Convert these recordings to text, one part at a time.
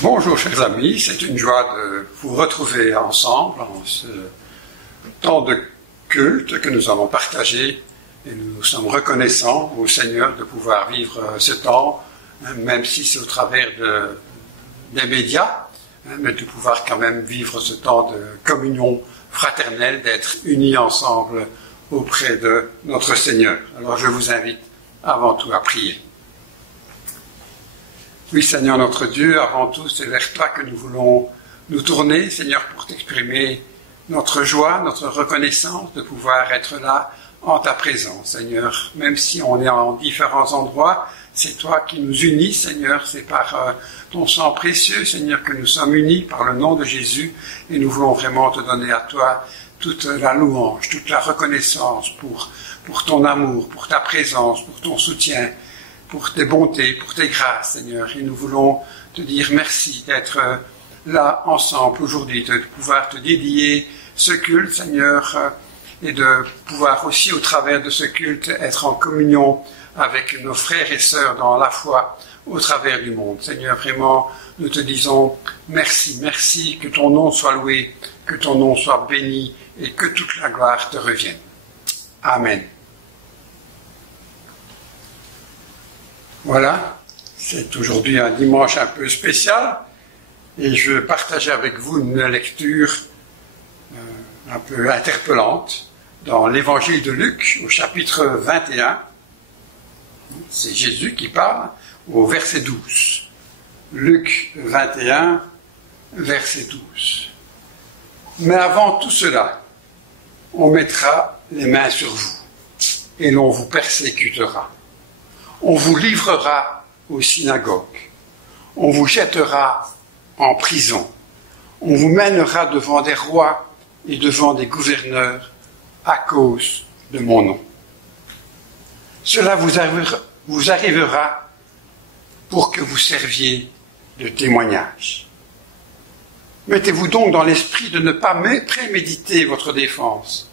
Bonjour chers amis, c'est une joie de vous retrouver ensemble en ce temps de culte que nous allons partager et nous sommes reconnaissants au Seigneur de pouvoir vivre ce temps, même si c'est au travers des médias, mais de pouvoir quand même vivre ce temps de communion fraternelle, d'être unis ensemble auprès de notre Seigneur. Alors je vous invite avant tout à prier. Oui, Seigneur notre Dieu, avant tout, c'est vers toi que nous voulons nous tourner, Seigneur, pour t'exprimer notre joie, notre reconnaissance de pouvoir être là en ta présence, Seigneur. Même si on est en différents endroits, c'est toi qui nous unis, Seigneur. C'est par ton sang précieux, Seigneur, que nous sommes unis par le nom de Jésus. Et nous voulons vraiment te donner à toi toute la louange, toute la reconnaissance pour ton amour, pour ta présence, pour ton soutien, pour tes bontés, pour tes grâces, Seigneur. Et nous voulons te dire merci d'être là ensemble aujourd'hui, de pouvoir te dédier ce culte, Seigneur, et de pouvoir aussi, au travers de ce culte, être en communion avec nos frères et sœurs dans la foi au travers du monde. Seigneur, vraiment, nous te disons merci, merci, que ton nom soit loué, que ton nom soit béni et que toute la gloire te revienne. Amen. Voilà, c'est aujourd'hui un dimanche un peu spécial et je vais partager avec vous une lecture un peu interpellante dans l'évangile de Luc au chapitre 21. C'est Jésus qui parle au verset 12. Luc 21, verset 12. Mais avant tout cela, on mettra les mains sur vous et l'on vous persécutera. On vous livrera aux synagogues. On vous jettera en prison. On vous mènera devant des rois et devant des gouverneurs à cause de mon nom. Cela vous arrivera pour que vous serviez de témoignage. Mettez-vous donc dans l'esprit de ne pas préméditer votre défense,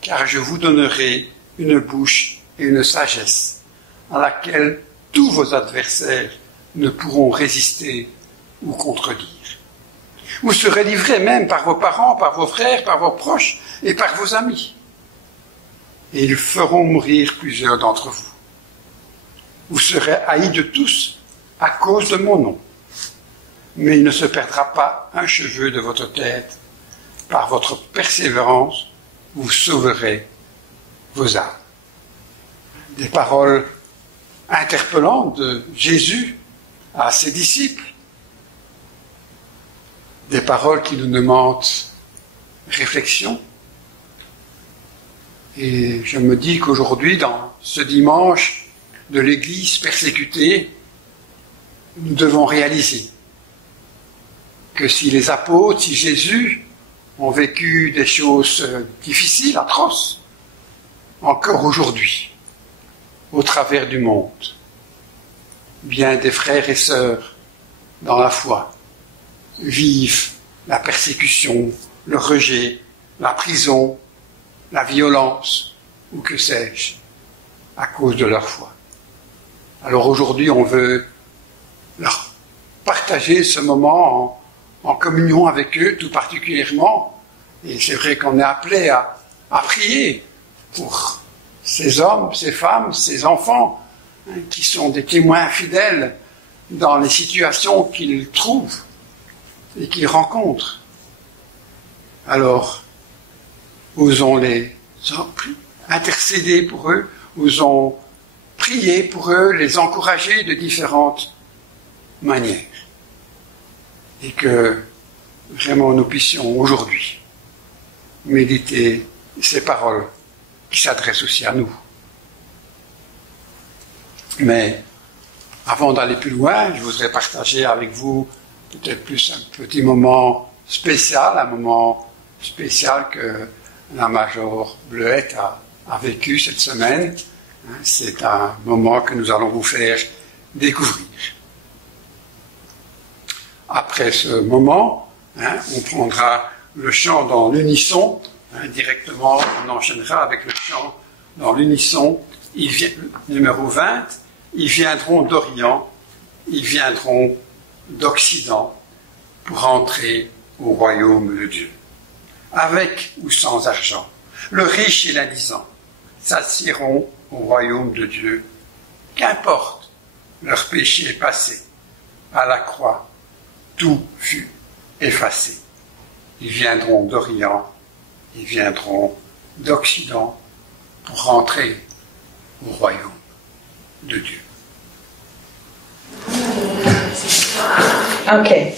car je vous donnerai une bouche et une sagesse à laquelle tous vos adversaires ne pourront résister ou contredire. Vous serez livrés même par vos parents, par vos frères, par vos proches et par vos amis. Et ils feront mourir plusieurs d'entre vous. Vous serez haïs de tous à cause de mon nom. Mais il ne se perdra pas un cheveu de votre tête. Par votre persévérance, vous sauverez vos âmes. Des paroles interpellantes de Jésus à ses disciples. Des paroles qui nous demandent réflexion. Et je me dis qu'aujourd'hui, dans ce dimanche de l'Église persécutée, nous devons réaliser que si les apôtres, si Jésus ont vécu des choses difficiles, atroces, encore aujourd'hui, au travers du monde, bien des frères et sœurs dans la foi vivent la persécution, le rejet, la prison, la violence, ou que sais-je, à cause de leur foi. Alors aujourd'hui, on veut leur partager ce moment en communion avec eux, tout particulièrement. Et c'est vrai qu'on est appelé à prier pour ces hommes, ces femmes, ces enfants, qui sont des témoins fidèles dans les situations qu'ils trouvent et qu'ils rencontrent. Alors, osons les intercéder pour eux, osons prier pour eux, les encourager de différentes manières. Et que vraiment nous puissions aujourd'hui méditer ces paroles qui s'adressent aussi à nous. Mais avant d'aller plus loin, je voudrais partager avec vous peut-être plus un petit moment spécial, que la Major Bleuette a vécu cette semaine. C'est un moment que nous allons vous faire découvrir. Après ce moment, on prendra le chant dans l'unisson, directement, on enchaînera avec le chant dans l'unisson. Numéro 20, ils viendront d'Orient, ils viendront d'Occident pour entrer au royaume de Dieu. Avec ou sans argent, le riche et l'indigent s'assieront au royaume de Dieu. Qu'importe leur péché passé, à la croix, tout fut effacé. Ils viendront d'Orient, ils viendront d'Occident pour rentrer au royaume de Dieu. Okay,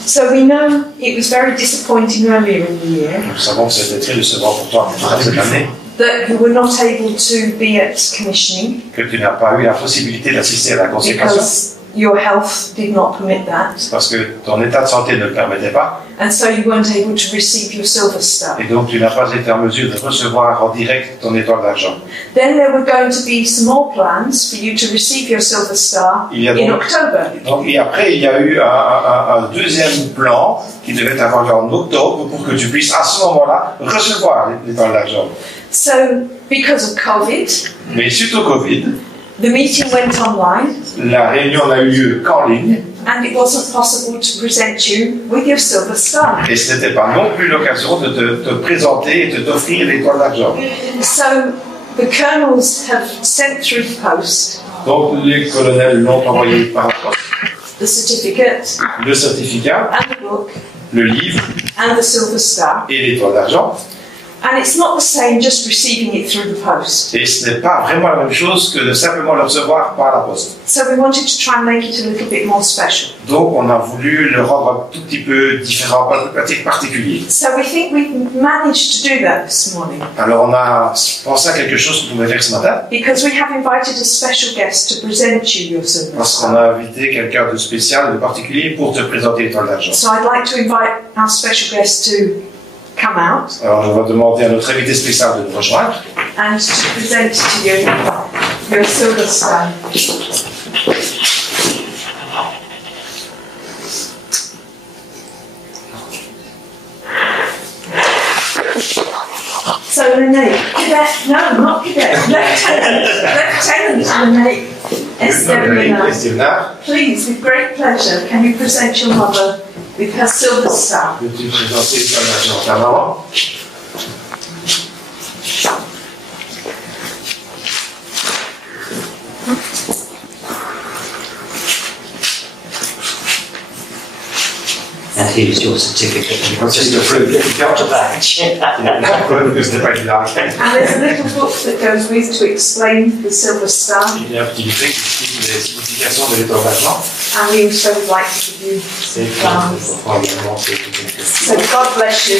so we know it was very disappointing earlier in the year Nous savons que c'était très décevant pour toi cette année, that you were not able to be at commissioning que tu n'as pas eu la possibilité d'assister à la consécration, because your health did not permit that, parce que ton état de santé ne le permettait pas, and so you weren't able to receive your silver star. et donc tu n'as pas été en mesure de recevoir en direct ton étoile d'argent. Then there were going to be some more plans for you to receive your silver star Il y a in donc- October. Donc, et après, il y a eu un deuxième plan qui devait avoir lieu en octobre pour que tu puisses à ce moment-là recevoir l'étoile d'argent. So because of COVID, Mais suite au Covid, the meeting went online la réunion n'a eu lieu qu'en ligne and it wasn't possible to present you with your silver star. et ce n'était pas non plus l'occasion de te présenter et de t'offrir l'étoile d'argent. So the colonels have sent through the post Donc les colonels l'ont envoyé par la poste, the certificate le certificat, and the book le livre and the silver star. et l'étoile d'argent. And it's not the same just receiving it through the post. Et ce n'est pas vraiment la même chose que de simplement le recevoir par la poste. So we wanted to try and make it a little bit more special. Donc on a voulu le rendre un tout petit peu différent, particulier. So we think we've managed to do that this morning Alors on a pensé à quelque chose qu'on pouvait faire ce matin, because we have invited a special guest to present you your silver parce qu'on star. a invité quelqu'un de spécial, de particulier, pour te présenter l'étoile d'argent. So I'd like to invite our special guest to come out Alors je vais demander à notre invité spécial de nous rejoindre and to present to you your silver star. So Renee, cadet, no, not cadet, Lieutenant Renee Estevina, Estevina, please, with great pleasure, can you present your mother with her silver star? peux-tu présenter l'étoile d'argent à ta maman? And here's your certificate. Just to prove that you got Got a badge. la preuve que ce n'est pas évident. And there's a little book that goes with to explain the silver star, Il y a un petit livret qui explique les significations de l'étoile d'argent. and we also would like to give you C'est some flowers. probablement ce que So God bless you.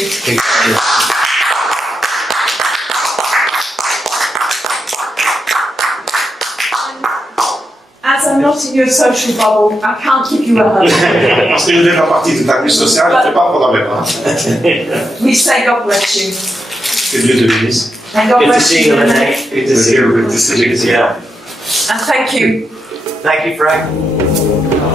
As I'm not in your social bubble, I can't give you a hug. Parce que je fais pas partie de ta vie sociale, je ne peux pas prendre avec moi. We say God bless you. Que Dieu te bénisse. And God Good to bless see you, you, Renee. Renee. Good to see you. Good to see you. Yeah. And thank you. Thank you, Frank.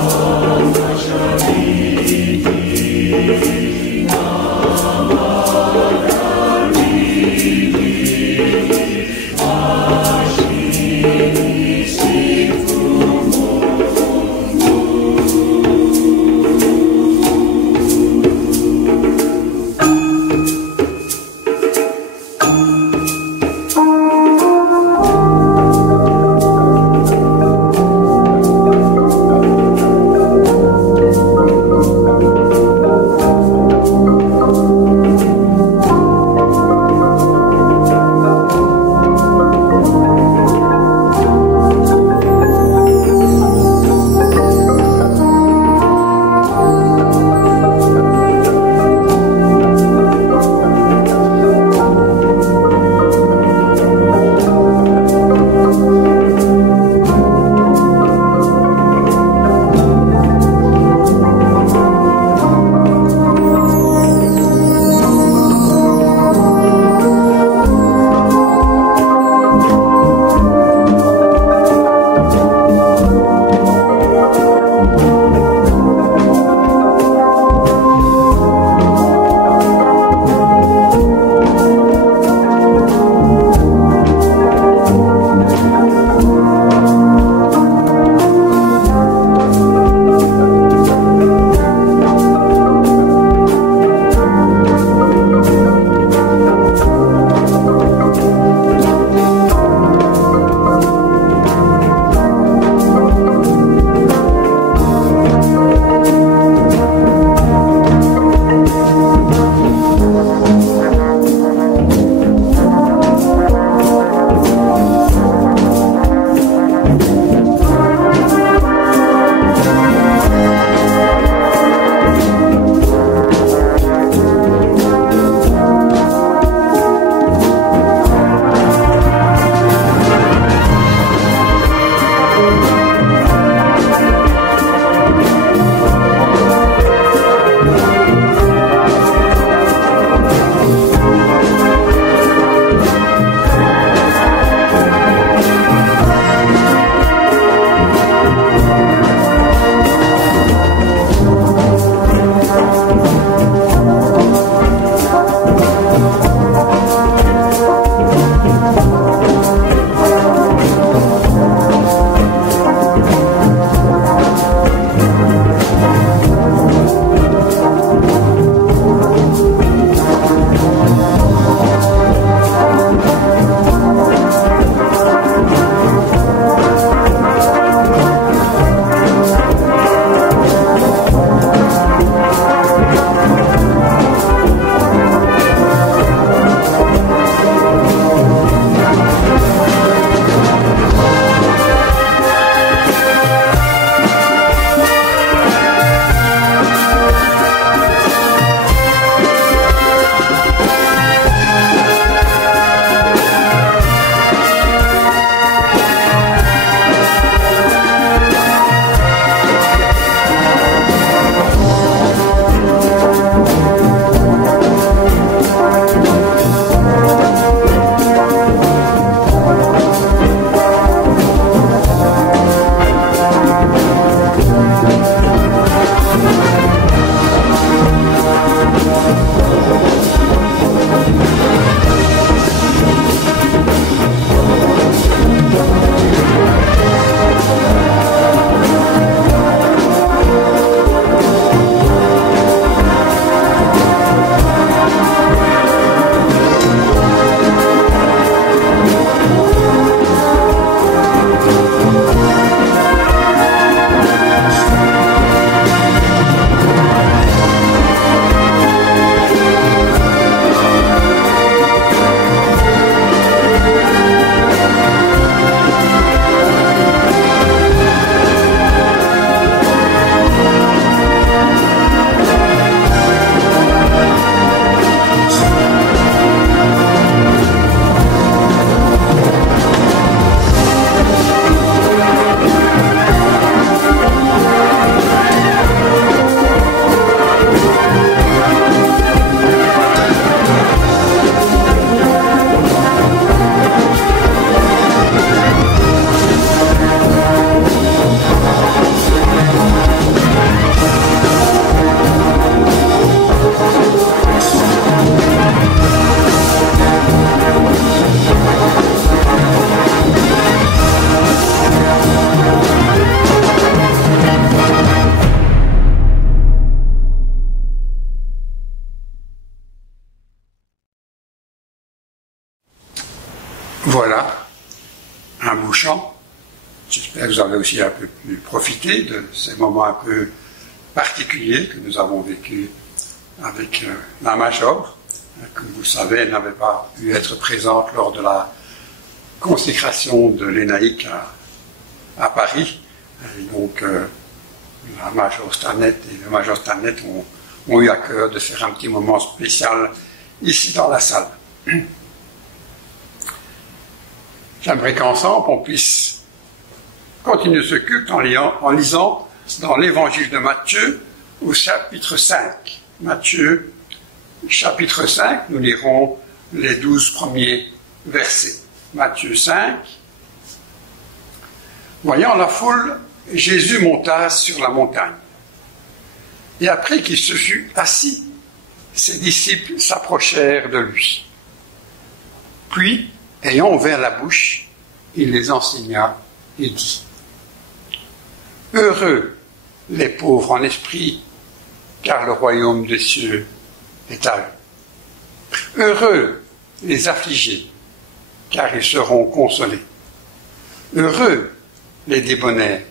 touchant. J'espère que vous avez aussi un peu pu profiter de ces moments un peu particuliers que nous avons vécus avec la Major. Comme vous le savez, elle n'avait pas pu être présente lors de la consécration de l'ENAIC à Paris. Et donc, la Major Starnet et le Major Starnet ont eu à cœur de faire un petit moment spécial ici dans la salle. J'aimerais qu'ensemble on puisse continuer ce culte en lisant dans l'évangile de Matthieu au chapitre 5. Matthieu, chapitre 5, nous lirons les 12 premiers versets. Matthieu 5. Voyant la foule, Jésus monta sur la montagne. Et après qu'il se fut assis, ses disciples s'approchèrent de lui. Puis, ayant ouvert la bouche, il les enseigna et dit : Heureux les pauvres en esprit, car le royaume des cieux est à eux. Heureux les affligés, car ils seront consolés. Heureux les débonnaires,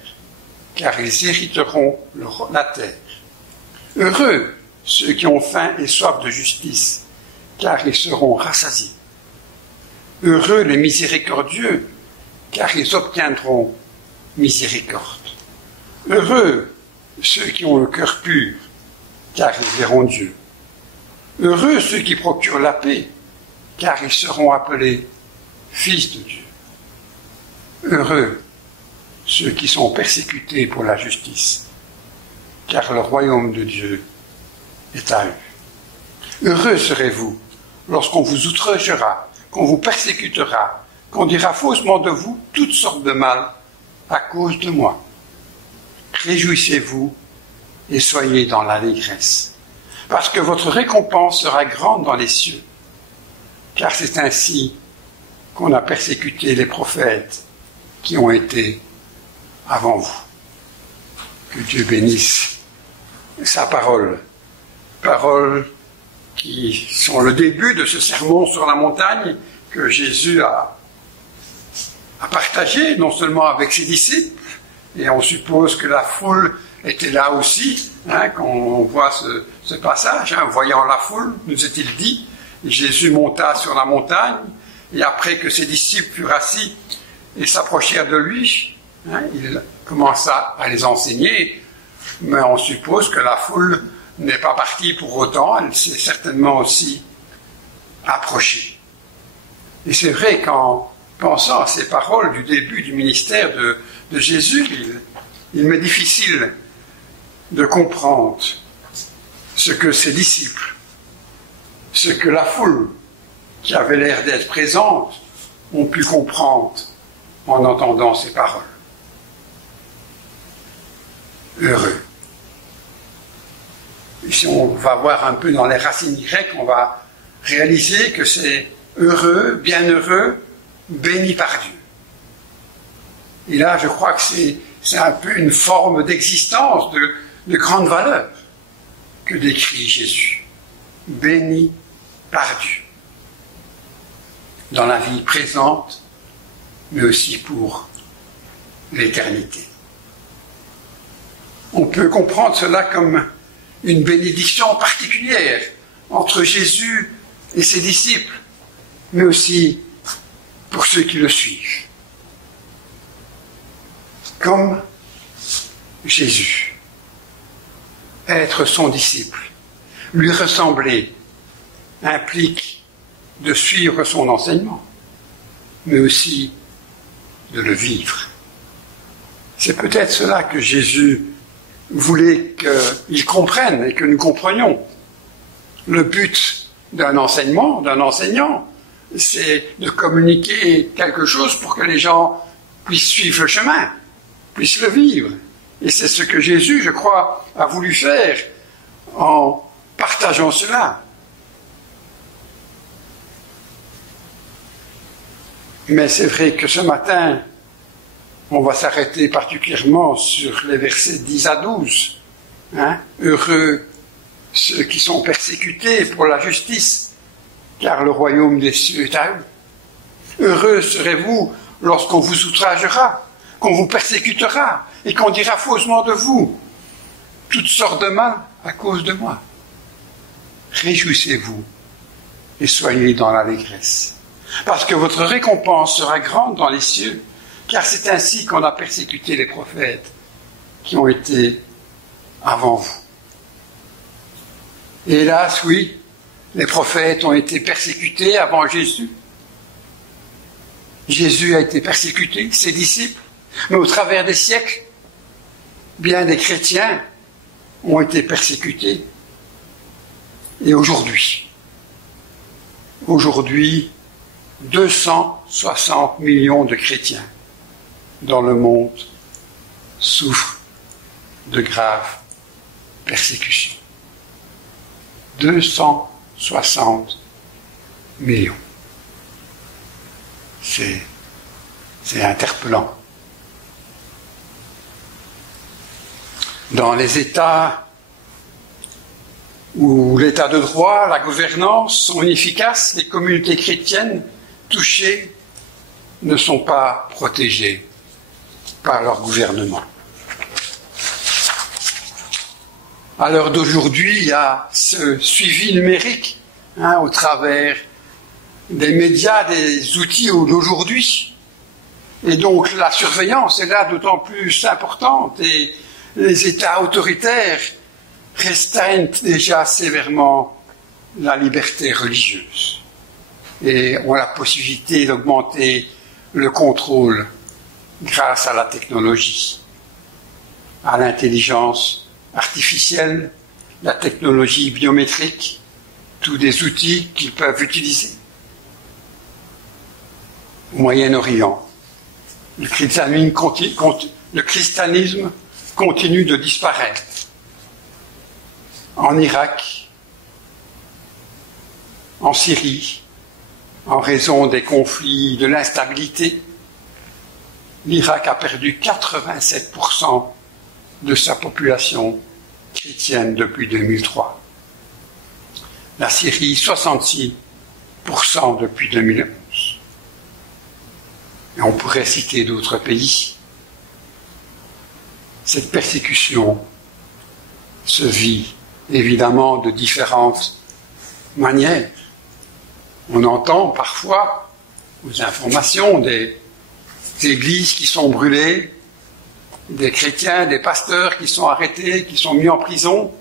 car ils hériteront la terre. Heureux ceux qui ont faim et soif de justice, car ils seront rassasiés. Heureux les miséricordieux, car ils obtiendront miséricorde. Heureux ceux qui ont le cœur pur, car ils verront Dieu. Heureux ceux qui procurent la paix, car ils seront appelés fils de Dieu. Heureux ceux qui sont persécutés pour la justice, car le royaume de Dieu est à eux. Heureux serez-vous lorsqu'on vous outragera, qu'on vous persécutera, qu'on dira faussement de vous toutes sortes de mal à cause de moi. Réjouissez-vous et soyez dans l'allégresse, parce que votre récompense sera grande dans les cieux, car c'est ainsi qu'on a persécuté les prophètes qui ont été avant vous. Que Dieu bénisse sa parole, paroles qui sont le début de ce sermon sur la montagne que Jésus a partagé, non seulement avec ses disciples, et on suppose que la foule était là aussi, quand on voit ce passage, voyant la foule, nous est-il dit, Jésus monta sur la montagne, et après que ses disciples furent assis et s'approchèrent de lui, il commença à les enseigner, mais on suppose que la foule n'est pas partie pour autant, elle s'est certainement aussi approchée. Et c'est vrai qu'en pensant à ces paroles du début du ministère de Jésus, il m'est difficile de comprendre ce que ses disciples, ce que la foule qui avait l'air d'être présente ont pu comprendre en entendant ces paroles. Heureux. Et si on va voir un peu dans les racines grecques, on va réaliser que c'est heureux, bienheureux, béni par Dieu. Et là, je crois que c'est un peu une forme d'existence de grande valeur que décrit Jésus. Béni par Dieu. Dans la vie présente, mais aussi pour l'éternité. On peut comprendre cela comme une bénédiction particulière entre Jésus et ses disciples, mais aussi pour ceux qui le suivent. Comme Jésus, être son disciple, lui ressembler, implique de suivre son enseignement, mais aussi de le vivre. C'est peut-être cela que Jésus voulait qu'il comprenne et que nous comprenions. Le but d'un enseignement, d'un enseignant, c'est de communiquer quelque chose pour que les gens puissent suivre le chemin, puissent le vivre. Et c'est ce que Jésus, je crois, a voulu faire en partageant cela. Mais c'est vrai que ce matin, on va s'arrêter particulièrement sur les versets 10 à 12. Heureux ceux qui sont persécutés pour la justice, car le royaume des cieux est à eux. Heureux serez-vous lorsqu'on vous outragera, qu'on vous persécutera et qu'on dira faussement de vous toutes sortes de mal à cause de moi. Réjouissez-vous et soyez dans l'allégresse, parce que votre récompense sera grande dans les cieux, car c'est ainsi qu'on a persécuté les prophètes qui ont été avant vous. Et hélas, oui, les prophètes ont été persécutés avant Jésus. Jésus a été persécuté, ses disciples, mais au travers des siècles, bien des chrétiens ont été persécutés. Et aujourd'hui, 260 millions de chrétiens dans le monde souffrent de graves persécutions. 260 millions. C'est interpellant. Dans les États où l'état de droit, la gouvernance sont inefficaces, les communautés chrétiennes touchées ne sont pas protégées par leur gouvernement. À l'heure d'aujourd'hui, il y a ce suivi numérique au travers des médias, des outils d'aujourd'hui. Et donc la surveillance est là d'autant plus importante et les États autoritaires restreignent déjà sévèrement la liberté religieuse et ont la possibilité d'augmenter le contrôle grâce à la technologie, à l'intelligence artificielle, la technologie biométrique, tous des outils qu'ils peuvent utiliser. Au Moyen-Orient, le christianisme continue de disparaître. En Irak, en Syrie, en raison des conflits, de l'instabilité, l'Irak a perdu 87% de sa population chrétienne depuis 2003. La Syrie, 66% depuis 2011. Et on pourrait citer d'autres pays. Cette persécution se vit évidemment de différentes manières. On entend parfois aux informations des églises qui sont brûlées, des chrétiens, des pasteurs qui sont arrêtés, qui sont mis en prison.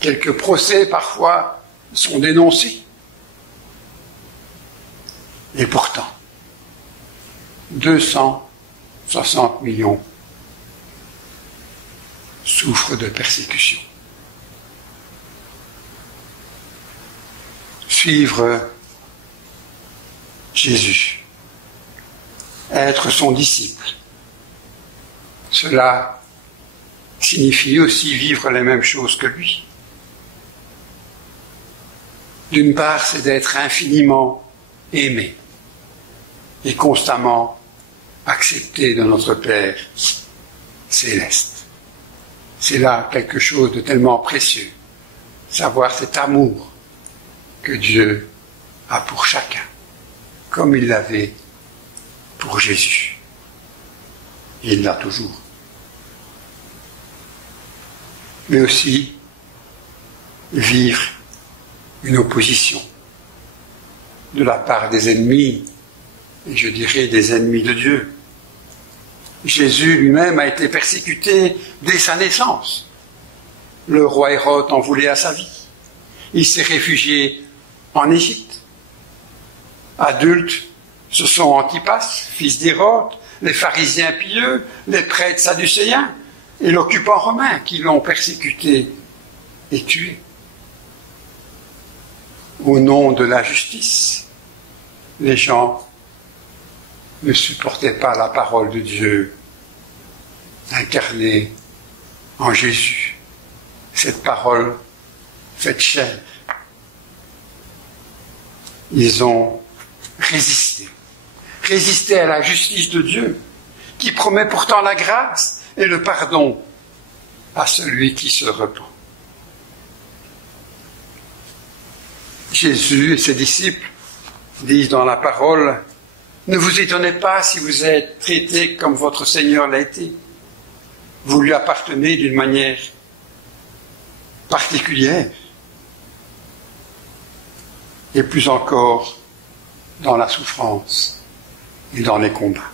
Quelques procès parfois sont dénoncés. Et pourtant, 260 millions souffrent de persécution. Suivre Jésus, être son disciple, cela signifie aussi vivre les mêmes choses que lui. D'une part, c'est d'être infiniment aimé et constamment accepté de notre Père céleste. C'est là quelque chose de tellement précieux, savoir cet amour que Dieu a pour chacun, comme il l'avait pour Jésus. Et il l'a toujours. Mais aussi vivre une opposition de la part des ennemis, et je dirais des ennemis de Dieu. Jésus lui-même a été persécuté dès sa naissance. Le roi Hérode en voulait à sa vie. Il s'est réfugié en Égypte. Adulte, ce sont Antipas, fils d'Hérode, les pharisiens pieux, les prêtres sadducéens et l'occupant romain qui l'ont persécuté et tué. Au nom de la justice, les gens ne supportaient pas la parole de Dieu incarnée en Jésus. Cette parole faite chair. Ils ont résisté à la justice de Dieu, qui promet pourtant la grâce et le pardon à celui qui se repent. Jésus et ses disciples disent dans la parole, Ne vous étonnez pas si vous êtes traité comme votre Seigneur l'a été. Vous lui appartenez d'une manière particulière. Et plus encore dans la souffrance et dans les combats.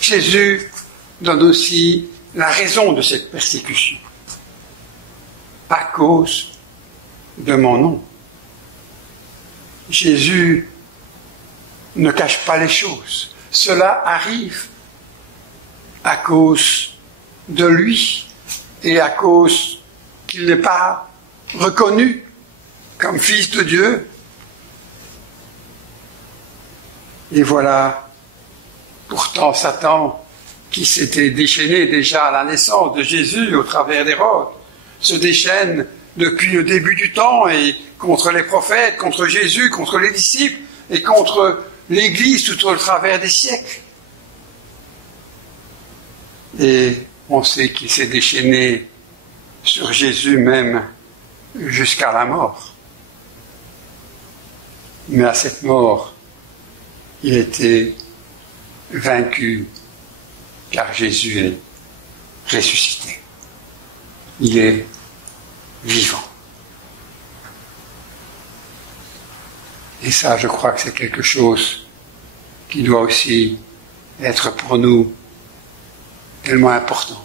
Jésus donne aussi la raison de cette persécution. À cause de mon nom. Jésus ne cache pas les choses. Cela arrive à cause de lui et à cause qu'il n'est pas reconnu comme fils de Dieu. Et voilà, pourtant Satan, qui s'était déchaîné déjà à la naissance de Jésus au travers d'Hérode, se déchaîne depuis le début du temps et contre les prophètes, contre Jésus, contre les disciples et contre l'Église tout au travers des siècles. Et on sait qu'il s'est déchaîné sur Jésus même jusqu'à la mort. Mais à cette mort, il était vaincu car Jésus est ressuscité. Il est vivant. Et ça, je crois que c'est quelque chose qui doit aussi être pour nous tellement important.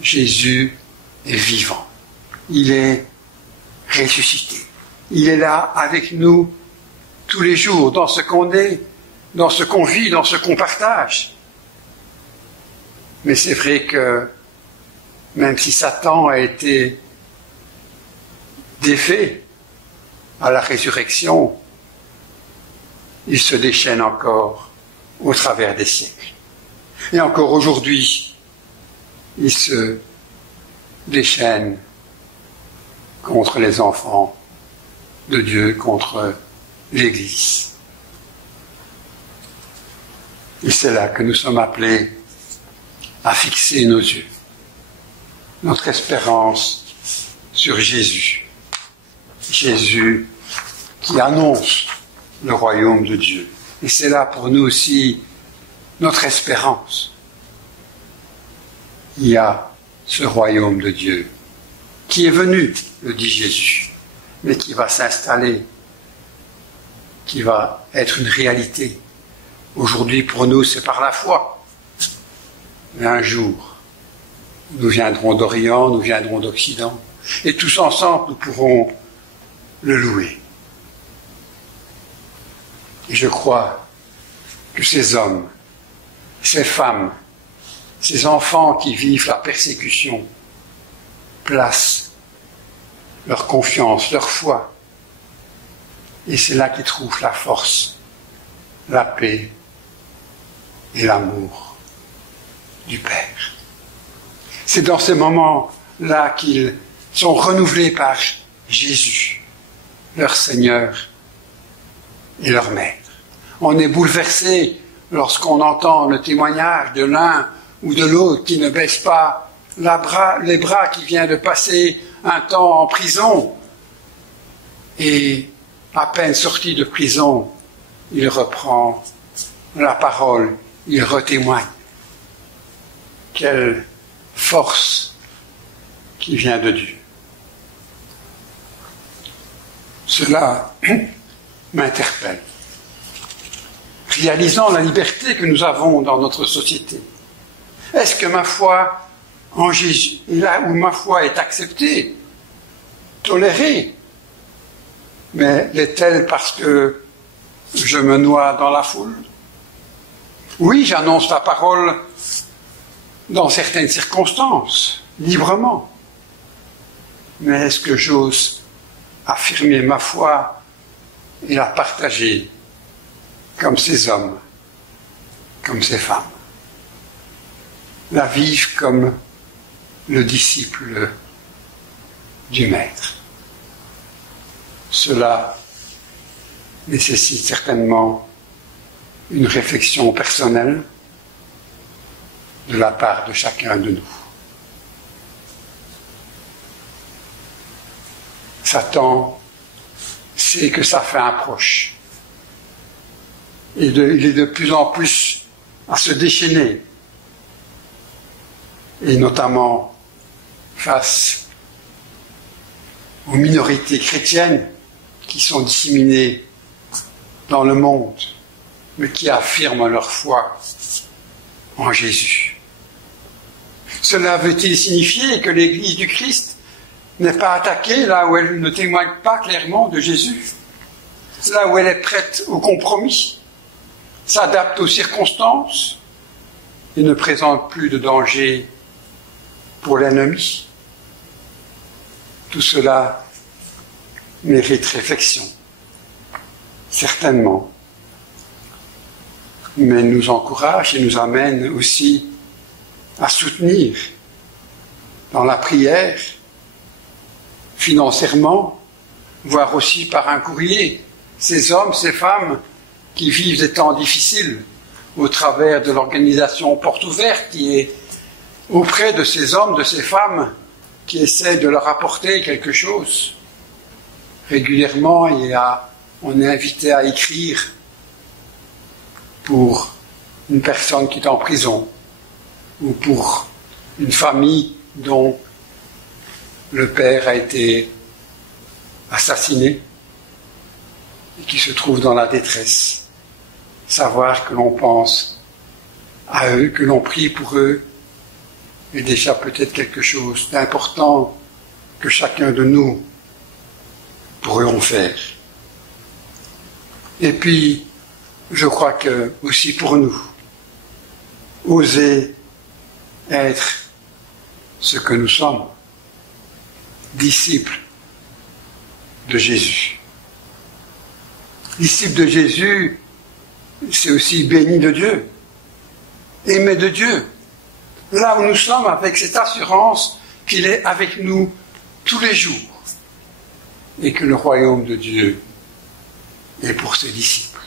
Jésus est vivant. Il est ressuscité. Il est là avec nous tous les jours, dans ce qu'on est, dans ce qu'on vit, dans ce qu'on partage. Mais c'est vrai que même si Satan a été défait à la résurrection, il se déchaîne encore au travers des siècles. Et encore aujourd'hui, il se déchaîne contre les enfants de Dieu, contre l'Église. Et c'est là que nous sommes appelés à fixer nos yeux, notre espérance sur Jésus. Jésus qui annonce le royaume de Dieu. Et c'est là pour nous aussi notre espérance. Il y a ce royaume de Dieu qui est venu, le dit Jésus, mais qui va s'installer, qui va être une réalité. Aujourd'hui, pour nous, c'est par la foi. Mais un jour, nous viendrons d'Orient, nous viendrons d'Occident, et tous ensemble, nous pourrons le louer. Et je crois que ces hommes, ces femmes, ces enfants qui vivent la persécution placent leur confiance, leur foi. Et c'est là qu'ils trouvent la force, la paix et l'amour du Père. C'est dans ces moments-là qu'ils sont renouvelés par Jésus, leur Seigneur et leur Maître. On est bouleversé lorsqu'on entend le témoignage de l'un ou de l'autre qui ne baisse pas les bras, qui vient de passer un temps en prison et à peine sorti de prison, il reprend la parole, il retémoigne. Quelle force qui vient de Dieu. Cela m'interpelle. Réalisant la liberté que nous avons dans notre société, est-ce que ma foi en Jésus, là où ma foi est acceptée, tolérée, mais l'est-elle parce que je me noie dans la foule? Oui, j'annonce la parole dans certaines circonstances, librement. Mais est-ce que j'ose affirmer ma foi et la partager comme ces hommes, comme ces femmes? La vivre comme le disciple du Maître. Cela nécessite certainement une réflexion personnelle de la part de chacun de nous. Satan sait que sa fin approche. il est de plus en plus à se déchaîner, et notamment face aux minorités chrétiennes qui sont disséminées dans le monde, mais qui affirment leur foi en Jésus. Cela veut-il signifier que l'Église du Christ n'est pas attaquée là où elle ne témoigne pas clairement de Jésus, là où elle est prête au compromis, s'adapte aux circonstances et ne présente plus de danger pour l'ennemi? Tout cela mérite réflexion, certainement, mais nous encourage et nous amène aussi à soutenir dans la prière, financièrement, voire aussi par un courrier, ces hommes, ces femmes qui vivent des temps difficiles au travers de l'organisation Porte Ouverte qui est auprès de ces hommes, de ces femmes qui essaient de leur apporter quelque chose. Régulièrement, on est invité à écrire pour une personne qui est en prison ou pour une famille dont le père a été assassiné et qui se trouve dans la détresse. Savoir que l'on pense à eux, que l'on prie pour eux, est déjà peut-être quelque chose d'important que chacun de nous pourrions faire. Et puis, je crois que aussi pour nous, oser être ce que nous sommes, disciples de Jésus. Disciples de Jésus, c'est aussi béni de Dieu, aimé de Dieu. Là où nous sommes, avec cette assurance qu'il est avec nous tous les jours et que le royaume de Dieu est pour ses disciples.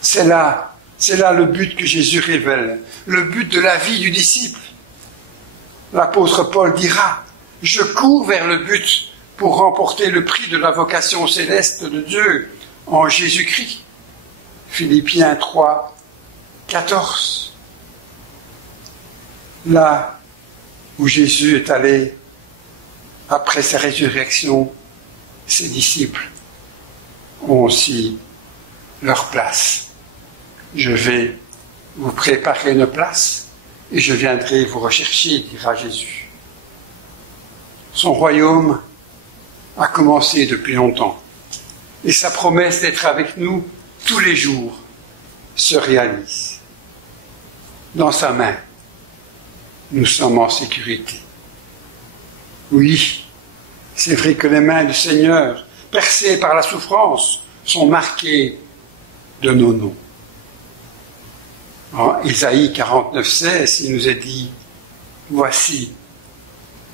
C'est là le but que Jésus révèle, le but de la vie du disciple. L'apôtre Paul dira, « Je cours vers le but pour remporter le prix de la vocation céleste de Dieu en Jésus-Christ. » Philippiens 3, 14. Là où Jésus est allé après sa résurrection, ses disciples ont aussi leur place. Je vais vous préparer une place et je viendrai vous rechercher, dira Jésus. Son royaume a commencé depuis longtemps et sa promesse d'être avec nous tous les jours se réalise. Dans sa main, nous sommes en sécurité. Oui, c'est vrai que les mains du Seigneur, percées par la souffrance, sont marquées de nos noms. En Isaïe 49, 16, il nous est dit, « Voici,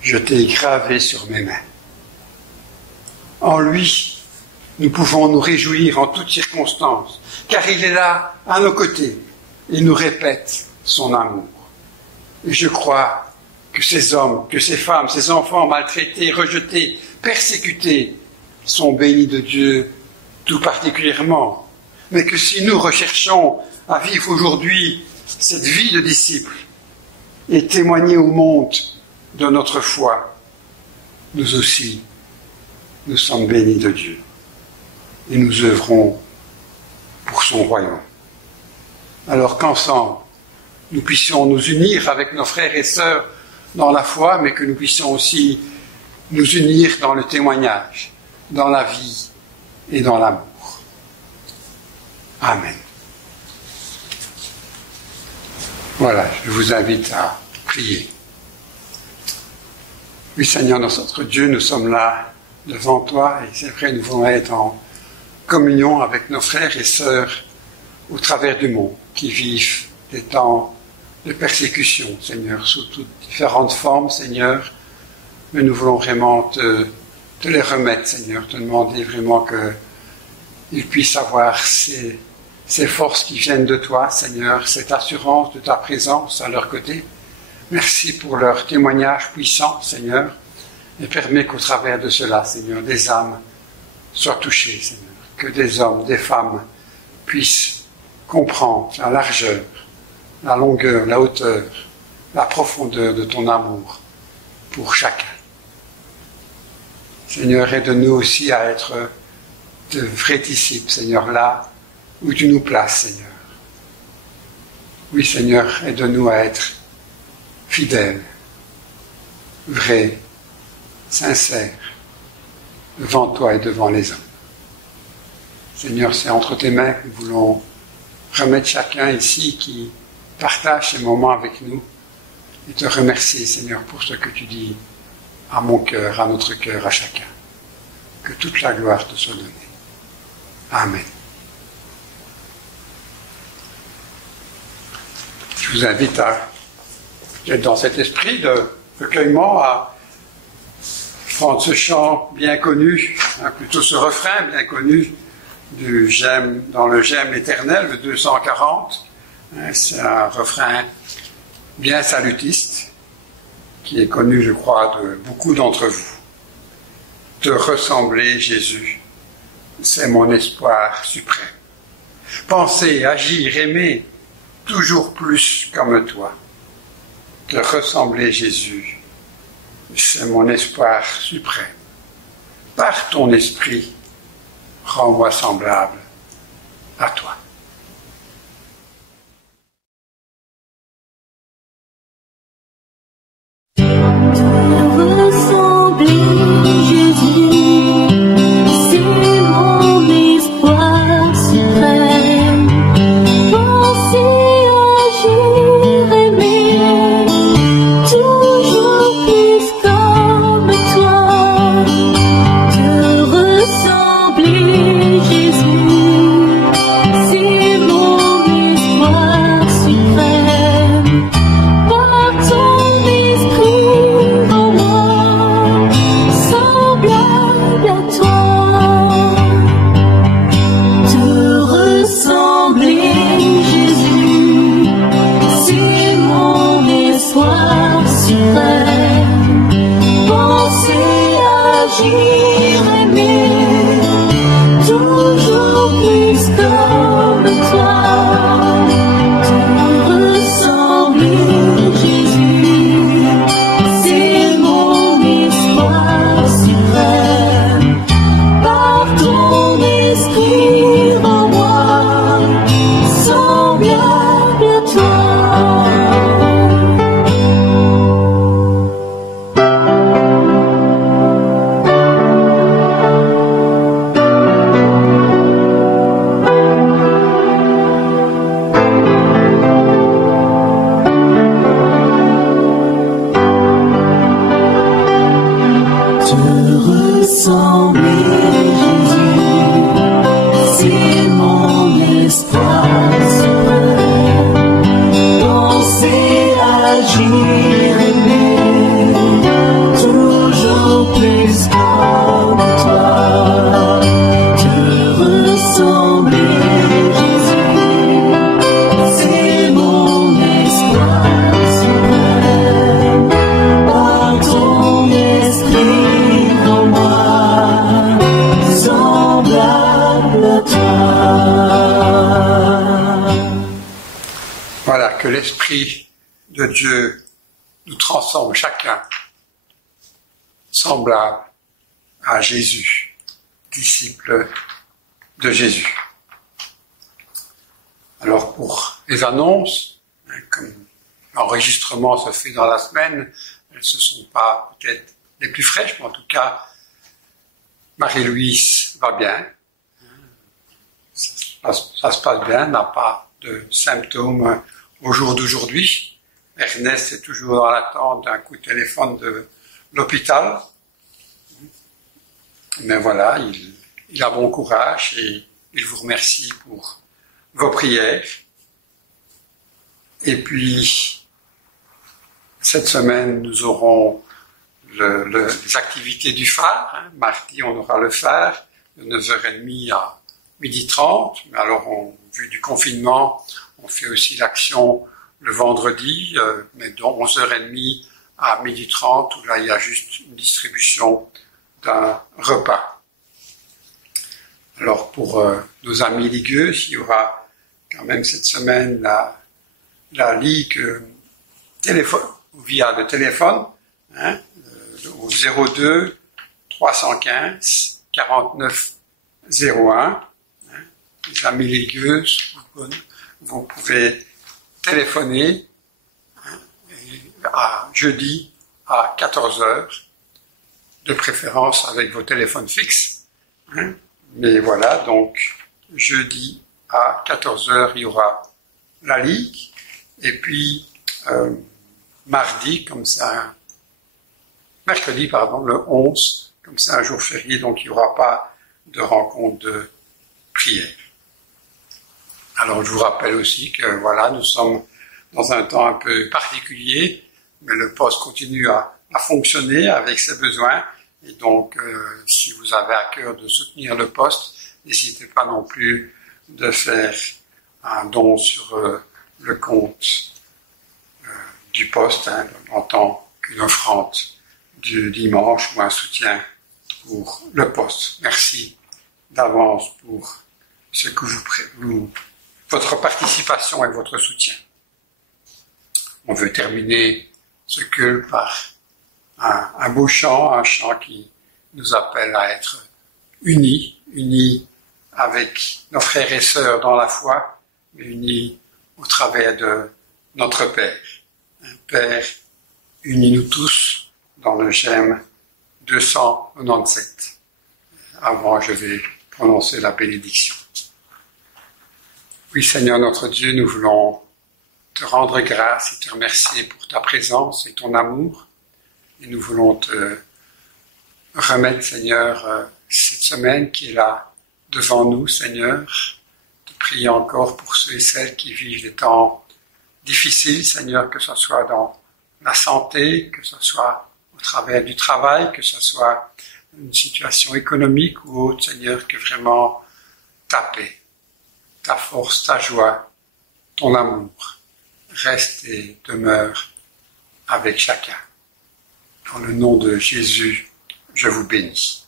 je t'ai gravé sur mes mains. » En lui, nous pouvons nous réjouir en toutes circonstances, car il est là, à nos côtés, et nous répète son amour. Et je crois que ces hommes, que ces femmes, ces enfants maltraités, rejetés, persécutés, sont bénis de Dieu tout particulièrement. Mais que si nous recherchons à vivre aujourd'hui cette vie de disciples et témoigner au monde de notre foi, nous aussi, nous sommes bénis de Dieu. Et nous œuvrons pour son royaume. Alors qu'ensemble, nous puissions nous unir avec nos frères et sœurs dans la foi, mais que nous puissions aussi nous unir dans le témoignage, dans la vie et dans l'amour. Amen. Voilà, je vous invite à prier. Oui, Seigneur, notre Dieu, nous sommes là devant toi, et c'est vrai, nous voulons être en communion avec nos frères et sœurs au travers du monde, qui vivent des temps de persécution, Seigneur, sous toutes différentes formes, Seigneur, mais nous voulons vraiment te les remettre, Seigneur, te demander vraiment qu'ils puissent avoir ces forces qui viennent de toi, Seigneur, cette assurance de ta présence à leur côté. Merci pour leur témoignage puissant, Seigneur, et permets qu'au travers de cela, Seigneur, des âmes soient touchées, Seigneur, que des hommes, des femmes puissent comprendre la largeur, la longueur, la hauteur, la profondeur de ton amour pour chacun. Seigneur, aide-nous aussi à être de vrais disciples, Seigneur, là où tu nous places, Seigneur. Oui, Seigneur, aide-nous à être fidèles, vrais, sincères, devant toi et devant les hommes. Seigneur, c'est entre tes mains que nous voulons remettre chacun ici qui partage ces moments avec nous et te remercier, Seigneur, pour ce que tu dis à mon cœur, à notre cœur, à chacun. Que toute la gloire te soit donnée. Amen. Je vous invite à être dans cet esprit de recueillement, à prendre ce chant bien connu, plutôt ce refrain bien connu du J'aime, dans le J'aime éternel, le 240. C'est un refrain bien salutiste, qui est connu, je crois, de beaucoup d'entre vous. Te ressembler, Jésus, c'est mon espoir suprême. Penser, agir, aimer, toujours plus comme toi. Te ressembler, Jésus, c'est mon espoir suprême. Par ton esprit, rends-moi semblable à toi. Voilà, que l'Esprit de Dieu nous transforme chacun semblable à Jésus, disciple de Jésus. Alors pour les annonces, comme l'enregistrement se fait dans la semaine, elles ne sont pas peut-être les plus fraîches, mais en tout cas, Marie-Louise va bien. Ça se passe bien, n'a pas de symptômes au jour d'aujourd'hui. Ernest est toujours dans l'attente d'un coup de téléphone de l'hôpital. Mais voilà, il a bon courage et il vous remercie pour vos prières. Et puis, cette semaine, nous aurons les activités du phare. Mardi, on aura le phare de 9h30 à 12h30. Mais alors, vu du confinement, on fait aussi l'action le vendredi, mais de 11h30 à 12h30, où là, il y a juste une distribution d'un repas. Alors, pour nos amis ligueux, il y aura quand même cette semaine la Ligue téléphone, via le téléphone, hein, au 02 315 49 01. Hein, les amis ligueuses, vous pouvez téléphoner à jeudi à 14h, de préférence avec vos téléphones fixes. Hein. Mais voilà, donc jeudi à 14h, il y aura la Ligue. Et puis mercredi, le 11, comme c'est un jour férié, donc il n'y aura pas de rencontre de prière. Alors je vous rappelle aussi que voilà, nous sommes dans un temps un peu particulier, mais le poste continue à fonctionner avec ses besoins. Et donc, si vous avez à cœur de soutenir le poste, n'hésitez pas non plus de faire un don sur le compte du poste, hein, en tant qu'une offrande du dimanche ou un soutien pour le poste. Merci d'avance pour ce que votre participation et votre soutien. On veut terminer ce culte par un beau chant, un chant qui nous appelle à être unis avec nos frères et sœurs dans la foi, mais unis au travers de notre Père. Un Père, unis-nous tous dans le GEM 297. Avant, je vais prononcer la bénédiction. Oui, Seigneur notre Dieu, nous voulons te rendre grâce et te remercier pour ta présence et ton amour. Et nous voulons te remettre, Seigneur, cette semaine qui est là devant nous, Seigneur. Te prier encore pour ceux et celles qui vivent des temps difficiles, Seigneur, que ce soit dans la santé, que ce soit au travers du travail, que ce soit une situation économique ou autre, Seigneur, que vraiment ta paix, ta force, ta joie, ton amour reste et demeure avec chacun. Dans le nom de Jésus, je vous bénis.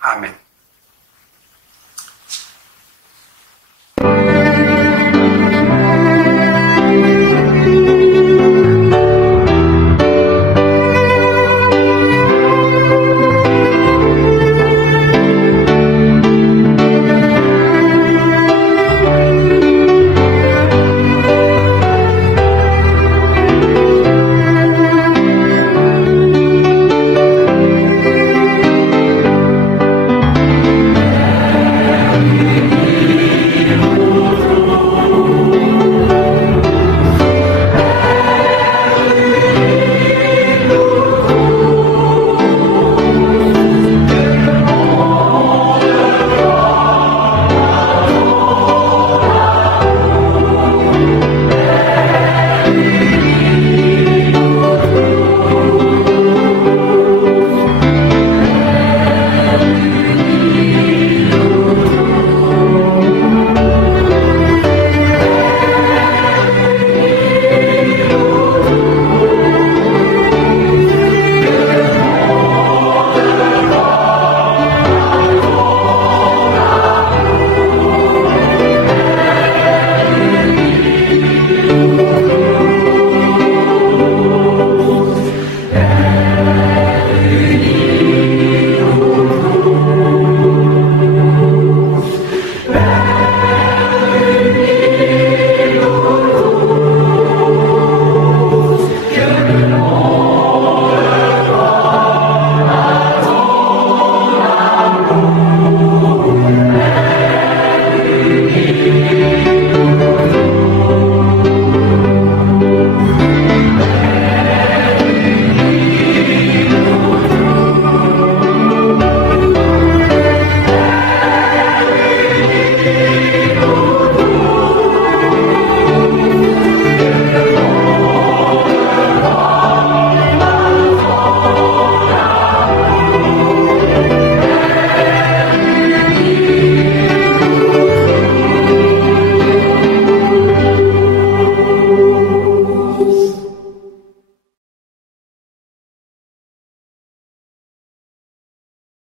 Amen.